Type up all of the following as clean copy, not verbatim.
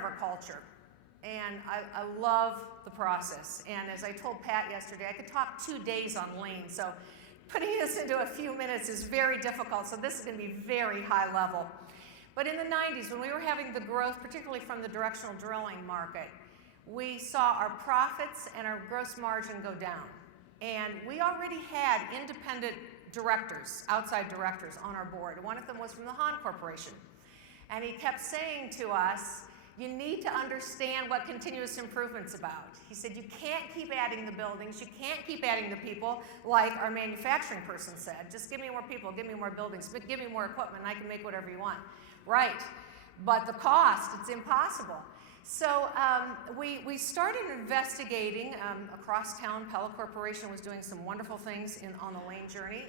of our culture. And I love the process. And as I told Pat yesterday, I could talk 2 days on lean. So putting this into a few minutes is very difficult. So this is going to be very high level. But in the 90s, when we were having the growth, particularly from the directional drilling market, we saw our profits and our gross margin go down. And we already had independent directors, outside directors on our board. One of them was from the Vermeer Corporation. And he kept saying to us, you need to understand what continuous improvement's about. He said, you can't keep adding the buildings, you can't keep adding the people, like our manufacturing person said. Just give me more people, give me more buildings, give me more equipment, and I can make whatever you want. Right, but the cost, it's impossible. So we started investigating across town. Vermeer Corporation was doing some wonderful things on the lean journey,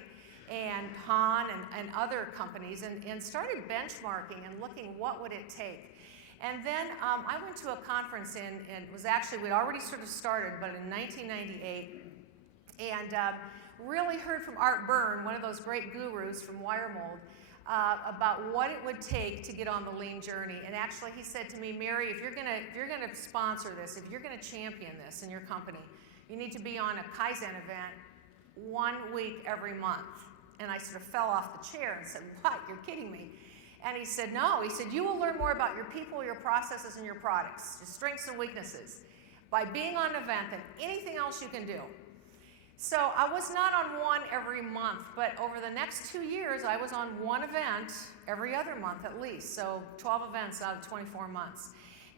and Han and other companies, and started benchmarking and looking what would it take. And then I went to a conference and it was actually, we'd already sort of started, but in 1998, and really heard from Art Byrne, one of those great gurus from wire mold, about what it would take to get on the lean journey. And actually he said to me, Mary, if you're gonna sponsor this, if you're gonna champion this in your company, you need to be on a Kaizen event 1 week every month. And I sort of fell off the chair and said, what, you're kidding me? And he said, no, he said, you will learn more about your people, your processes, and your products, your strengths and weaknesses, by being on an event than anything else you can do. So I was not on one every month, but over the next 2 years, I was on one event every other month at least, so 12 events out of 24 months.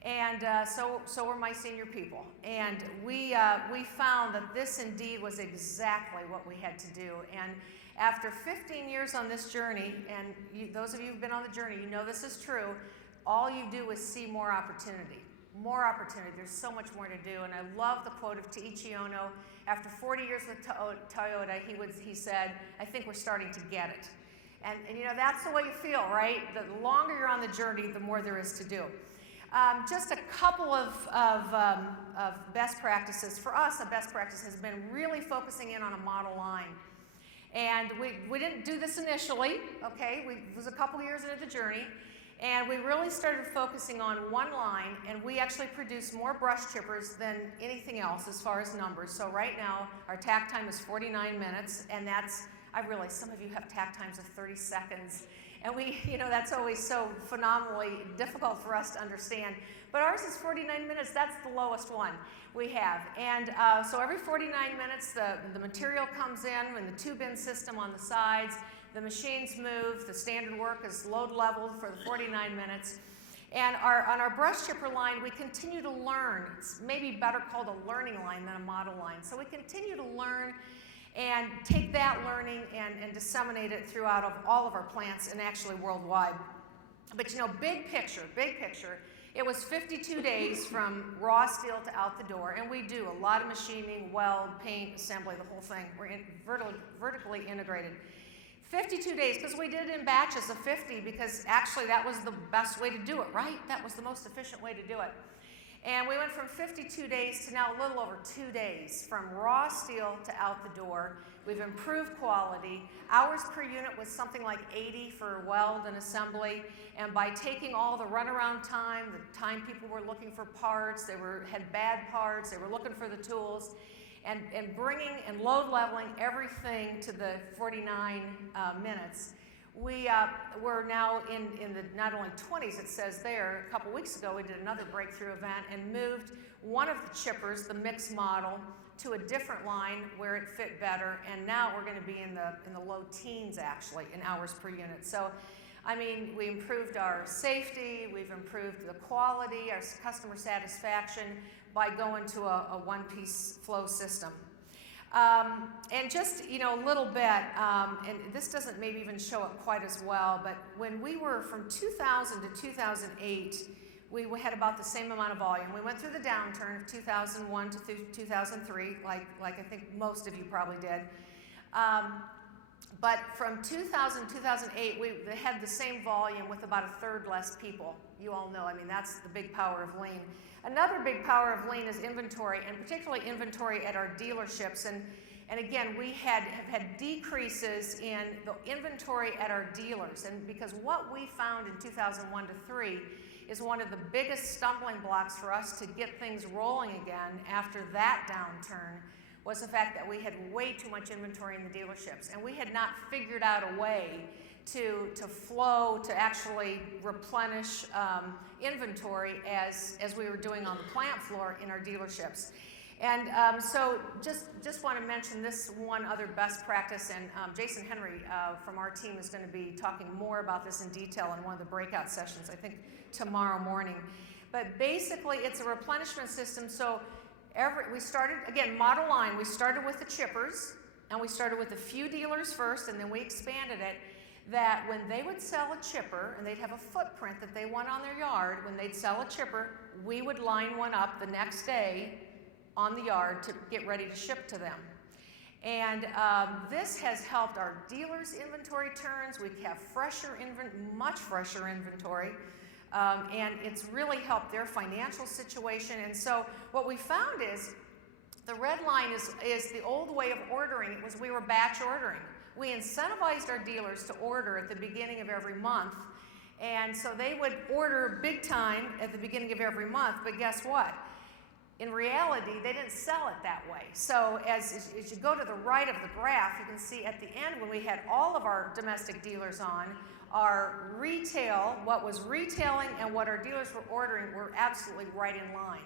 And so were my senior people. And we found that this indeed was exactly what we had to do. And after 15 years on this journey, and those of you who've been on the journey, you know this is true, all you do is see more opportunity. More opportunity. There's so much more to do. And I love the quote of Taiichi Ono. After 40 years with Toyota, he said, I think we're starting to get it. And you know, that's the way you feel, right? The longer you're on the journey, the more there is to do. Just a couple of best practices. For us, a best practice has been really focusing in on a model line. And we didn't do this initially, okay? It was a couple years into the journey. And we really started focusing on one line, and we actually produce more brush chippers than anything else as far as numbers. So right now, our tack time is 49 minutes, and that's, I realize some of you have tack times of 30 seconds. And that's always so phenomenally difficult for us to understand. But ours is 49 minutes, that's the lowest one we have. And so every 49 minutes, the material comes in the tube-in system on the sides, the machines move, the standard work is load leveled for the 49 minutes. And on our brush chipper line, we continue to learn. It's maybe better called a learning line than a model line. So we continue to learn and take that learning and disseminate it throughout of all of our plants and actually worldwide. But big picture, it was 52 days from raw steel to out the door, and we do a lot of machining, weld, paint, assembly, the whole thing. We're vertically integrated. 52 days, because we did it in batches of 50, because actually that was the best way to do it, right? That was the most efficient way to do it. And we went from 52 days to now a little over 2 days, from raw steel to out the door. We've improved quality. Hours per unit was something like 80 for weld and assembly. And by taking all the runaround time, the time people were looking for parts, had bad parts, they were looking for the tools, and bringing and load leveling everything to the 49 minutes. We're now in the not only 20s, it says there. A couple weeks ago, we did another breakthrough event and moved one of the chippers, the mix model, to a different line where it fit better. And now we're going to be in the low teens, actually, in hours per unit. So, I mean, we improved our safety, we've improved the quality, our customer satisfaction by going to a one-piece flow system. And just, a little bit, and this doesn't maybe even show it quite as well, but when we were from 2000 to 2008, we had about the same amount of volume. We went through the downturn of 2001 to 2003, like I think most of you probably did. But from 2000 to 2008, we had the same volume with about a third less people. You all know, I mean, that's the big power of lean. Another big power of lean is inventory, and particularly inventory at our dealerships. And again, we have had decreases in the inventory at our dealers. And because what we found in 2001 to 3 is one of the biggest stumbling blocks for us to get things rolling again after that downturn was the fact that we had way too much inventory in the dealerships, and we had not figured out a way to flow, to actually replenish inventory as we were doing on the plant floor in our dealerships. And so just want to mention this one other best practice, and Jason Henry from our team is going to be talking more about this in detail in one of the breakout sessions, I think tomorrow morning. But basically it's a replenishment system. So we started, again, model line, we started with the chippers, and we started with a few dealers first, and then we expanded it, that when they would sell a chipper, and they'd have a footprint that they want on their yard, when they'd sell a chipper, we would line one up the next day on the yard to get ready to ship to them. And this has helped our dealers' inventory turns. We have much fresher inventory. And it's really helped their financial situation. And so what we found is the red line is the old way of ordering. It was we were batch ordering. We incentivized our dealers to order at the beginning of every month. And so they would order big time at the beginning of every month, but guess what? In reality, they didn't sell it that way. So as you go to the right of the graph, you can see at the end when we had all of our domestic dealers on, our retail, what was retailing and what our dealers were ordering were absolutely right in line.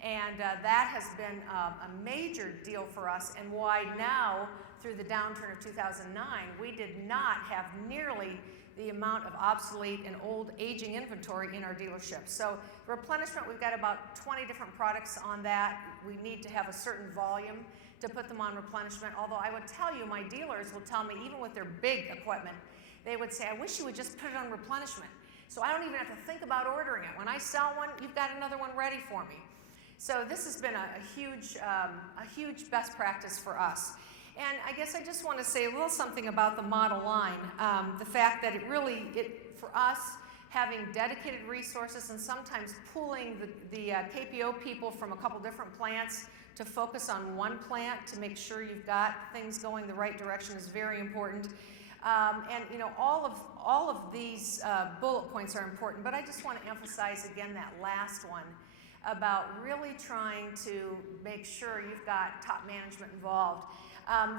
And that has been a major deal for us, and why now, through the downturn of 2009, we did not have nearly the amount of obsolete and old aging inventory in our dealerships. So replenishment, we've got about 20 different products on that. We need to have a certain volume to put them on replenishment, although I would tell you, my dealers will tell me, even with their big equipment, they would say, I wish you would just put it on replenishment, so I don't even have to think about ordering it. When I sell one, you've got another one ready for me. So this has been a huge best practice for us. And I guess I just want to say a little something about the model line. The fact that for us, having dedicated resources and sometimes pooling the KPO people from a couple different plants to focus on one plant to make sure you've got things going the right direction is very important. And you know, all of these bullet points are important, but I just want to emphasize again that last one about really trying to make sure you've got top management involved.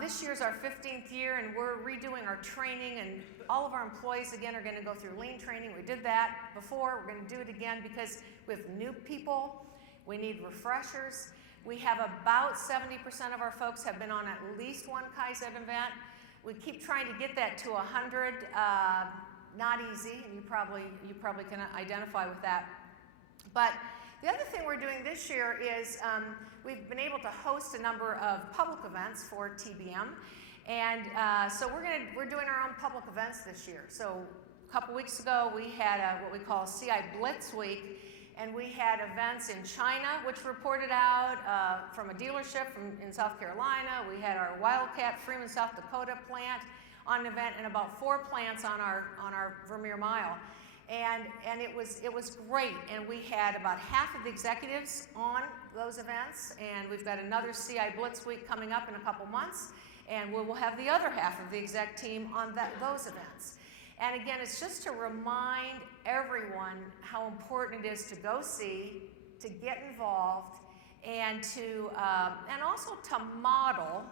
This year's our 15th year, and we're redoing our training, and all of our employees again are going to go through lean training. We did that before, we're going to do it again because we have new people, we need refreshers. We have about 70% of our folks have been on at least one Kaizen event. We keep trying to get that to 100, not easy, and you probably can identify with that. But the other thing we're doing this year is we've been able to host a number of public events for TBM, and so we're doing our own public events this year. So a couple weeks ago we had what we call CI Blitz Week, and we had events in China, which reported out from a dealership in South Carolina. We had our Wildcat Freeman, South Dakota plant on an event, and about 4 plants on our Vermeer Mile. And it was great, and we had about half of the executives on those events, and we've got another CI Blitz Week coming up in a couple months, and we will have the other half of the exec team on those events. And again, it's just to remind everyone how important it is to go see, to get involved, and and also to model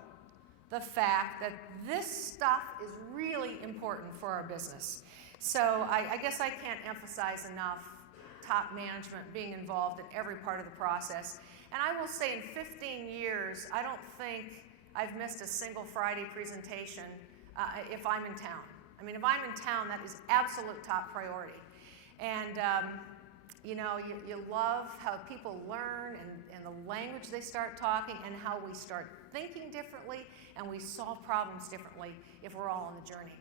the fact that this stuff is really important for our business. So I guess I can't emphasize enough top management being involved in every part of the process. And I will say in 15 years, I don't think I've missed a single Friday presentation if I'm in town. I mean, if I'm in town, that is absolute top priority. And you know, you love how people learn and the language they start talking, and how we start thinking differently and we solve problems differently if we're all on the journey.